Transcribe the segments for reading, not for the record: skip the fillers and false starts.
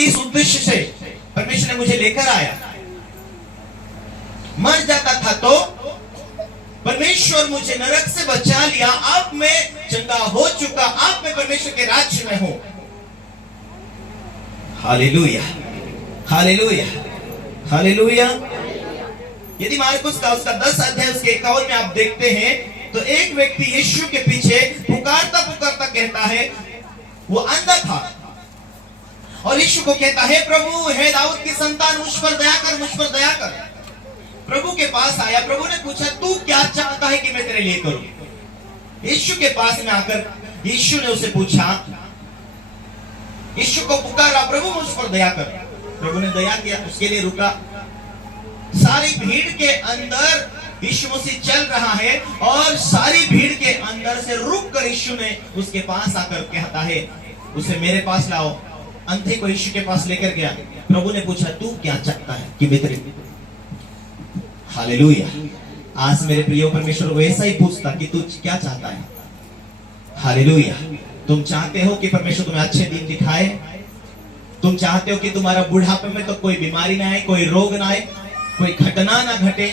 किस उद्देश्य से परमेश्वर ने मुझे लेकर आया। मर जाता था तो परमेश्वर मुझे नरक से बचा लिया, अब मैं चंगा हो चुका, अब मैं परमेश्वर के राज्य में हूं। Hallelujah, hallelujah, hallelujah. यदि मार्कुस का उसका 10 अध्याय उसके 51 में आप देखते हैं तो एक व्यक्ति यीशु के पीछे पुकारता पुकारता कहता है, वो अंधा था और यीशु को कहता है, प्रभु हे दाऊद की संतान, मुझ पर दया कर, मुझ पर दया कर। प्रभु के पास आया, प्रभु ने पूछा, तू क्या चाहता है कि मैं तेरे लिए करूं। यीशु के पास में आकर यीशु ने उसे पूछा, यीशु को पुकारा, प्रभु मुझ पर दया कर। प्रभु ने दया किया, उसके लिए रुका। सारी भीड़ के अंदर यीशु मसीह चल रहा है और सारी भीड़ के अंदर से रुक कर यीशु ने उसके पास आकर कहता है, उसे मेरे पास लाओ। अंधे को यीशु के पास लेकर गया। प्रभु ने पूछा, तू क्या चाहता है कि मैं तेरे। हालेलुया। आज मेरे प्रिय परमेश्वर वैसा ही पूछता कि तू क्या चाहता है। हालेलुया। तुम चाहते हो कि परमेश्वर तुम्हें अच्छे दिन दिखाए? तुम चाहते हो कि तुम्हारा बुढ़ापे में तो कोई बीमारी ना आए, कोई रोग ना आए, कोई घटना ना घटे?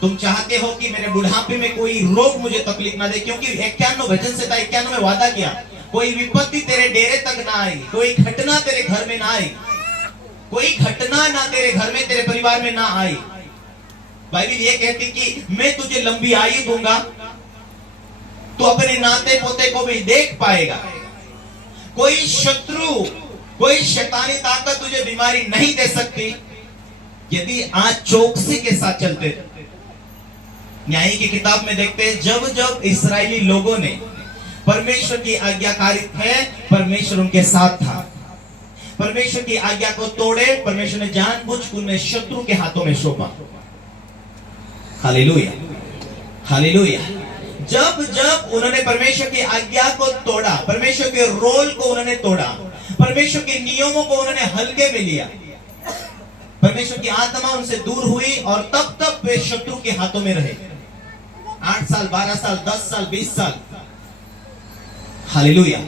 तुम चाहते हो कि मेरे बुढ़ापे में कोई रोग मुझे तकलीफ ना दे, क्योंकि 91 वचन से 91 में वादा किया, कोई विपत्ति तेरे डेरे तक ना आई, कोई घटना तेरे घर में ना आई, कोई घटना ना तेरे घर में, तेरे परिवार में ना आई। बाइबल ये कहती कि मैं तुझे लंबी आयु दूंगा, तू अपने नाते पोते को भी देख पाएगा, कोई शत्रु, कोई शैतानी ताकत तुझे बीमारी नहीं दे सकती यदि आज चौकसी के साथ चलते। न्याय की किताब में देखते हैं, जब जब इस्राएली लोगों ने परमेश्वर की आज्ञाकारी थे, परमेश्वर उनके साथ था। परमेश्वर की आज्ञा को तोड़े, परमेश्वर ने जानबूझकर उन्हें शत्रु के हाथों में सौंपा। Hallelujah, hallelujah. जब जब उन्होंने परमेश्वर की आज्ञा को तोड़ा, परमेश्वर के रोल को उन्होंने तोड़ा, परमेश्वर के नियमों को उन्होंने हल्के में लिया, परमेश्वर की आत्मा उनसे दूर हुई और तब तक वे शत्रु के हाथों में रहे। 8 साल, 12 साल, 10 साल, 20 साल। हालेलुया।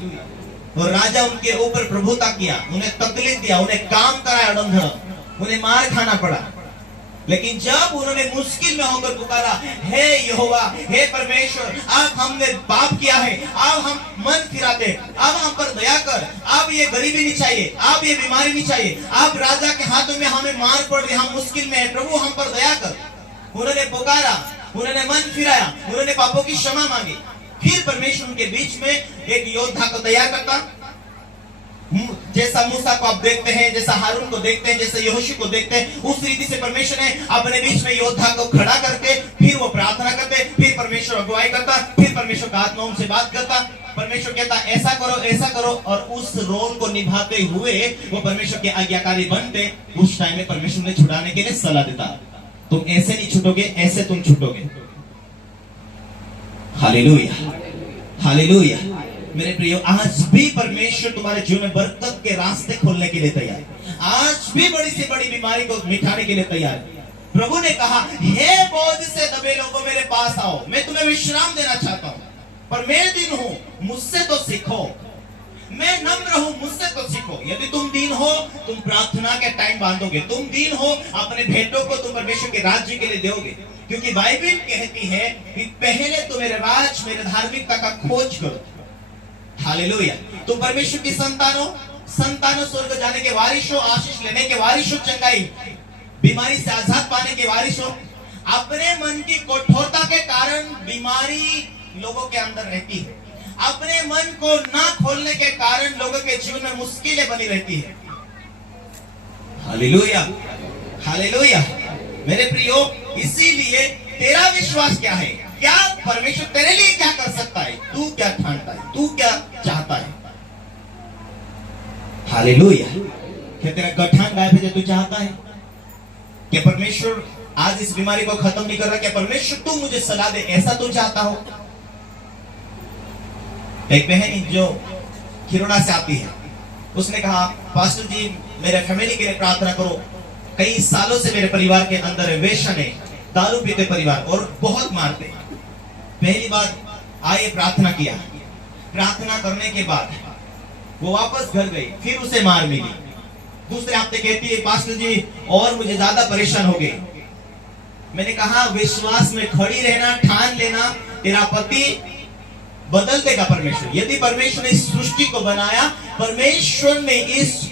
और राजा उनके ऊपर प्रभुता किया, उन्हें तकलीफ दिया, उन्हें काम कराया अड़ंधड़, उन्हें मार खाना पड़ा। लेकिन जब उन्होंने मुश्किल में होकर पुकारा, हे यहोवा, हे परमेश्वर, अब हमने पाप किया है, अब हम मन फिराते, अब हम पर दया कर, अब ये गरीबी नहीं चाहिए, अब ये बीमारी नहीं चाहिए, अब राजा के हाथों में हमें मार पड़ रही, हम मुश्किल में है, प्रभु हम पर दया कर। उन्होंने पुकारा, उन्होंने मन फिराया, उन्होंने पापों की क्षमा मांगी। फिर परमेश्वर उनके बीच में एक योद्धा को तैयार करता, जैसा मूसा को आप देखते हैं, जैसा हारून को देखते हैं, जैसा यहोशू को देखते हैं, उस रीति से परमेश्वर ने अपने बीच में योद्धा को खड़ा करके फिर वो प्रार्थना करते, फिर परमेश्वर अगुवाई करता, फिर परमेश्वर का आत्मा उनसे बात करता। परमेश्वर कहता ऐसा करो, ऐसा करो, और उस रोल को निभाते हुए वो परमेश्वर के आज्ञाकारी बनते। उस टाइम में परमेश्वर ने छुड़ाने के लिए सलाह देता, तुम ऐसे नहीं छूटोगे, ऐसे तुम छूटोगे। Hallelujah, hallelujah. मेरे प्रियो, आज भी परमेश्वर तुम्हारे जीवन में बरकत के रास्ते खोलने के लिए तैयार है। आज भी बड़ी से बड़ी बीमारी को मिटाने के लिए तैयार है। प्रभु ने कहा, हे बोझ से दबे लोगों मेरे पास आओ, मैं तुम्हें विश्राम देना चाहता हूँ। पर मैं दीन हूँ, मुझसे तो सीखो, मैं नम्र हूँ, मुझसे तो सीखो। यदि तुम दीन हो, तुम प्रार्थना के टाइम बांधोगे, तुम दीन हो, अपने भेंटों को तुम परमेश्वर के राज्य के लिए दोगे। क्योंकि बाइबल कहती है कि पहले तो मेरे राज, मेरे धार्मिकता का खोज करो। हालेलुया। तुम परमेश्वर की संतानों, स्वर्ग जाने के वारिश हो, आशीष लेने के वारिश हो, चंगाई, बीमारी से आजाद पाने के वारिश हो। अपने मन की कठोरता के कारण बीमारी लोगों के अंदर रहती है, अपने मन को ना खोलने के कारण लोगों के जीवन में मुश्किलें बनी रहती है। Hallelujah, hallelujah. मेरे प्रियो, इसीलिए तेरा विश्वास क्या है? क्या परमेश्वर तेरे लिए क्या कर सकता है? तू क्या ठानता है? तू क्या चाहता है? हालेलुया। क्या तेरा गठान गायब है जो तू चाहता है? क्या परमेश्वर आज इस बीमारी को खत्म नहीं कर रहा? क्या परमेश्वर तू मुझे सलाह दे, ऐसा तू चाहता हो? एक बहन जो खिरोड़ा से आती है, उसने कहा, पास्टर जी मेरे फैमिली के लिए प्रार्थना करो, कई सालों से मेरे परिवार के अंदर वेश्या ने, दारू पीते परिवार और बहुत मारते। पहली बार आए, प्रार्थना किया, प्रार्थना करने के बाद वो वापस घर गई, फिर उसे मार मिली। दूसरे हफ्ते कहती है पास्टर जी और मुझे ज्यादा परेशान हो गए। मैंने कहा विश्वास में खड़ी रहना, ठान लेना, तेरा पति बदल देगा परमेश्वर। यदि परमेश्वर ने इस सृष्टि को बनाया, परमेश्वर ने इस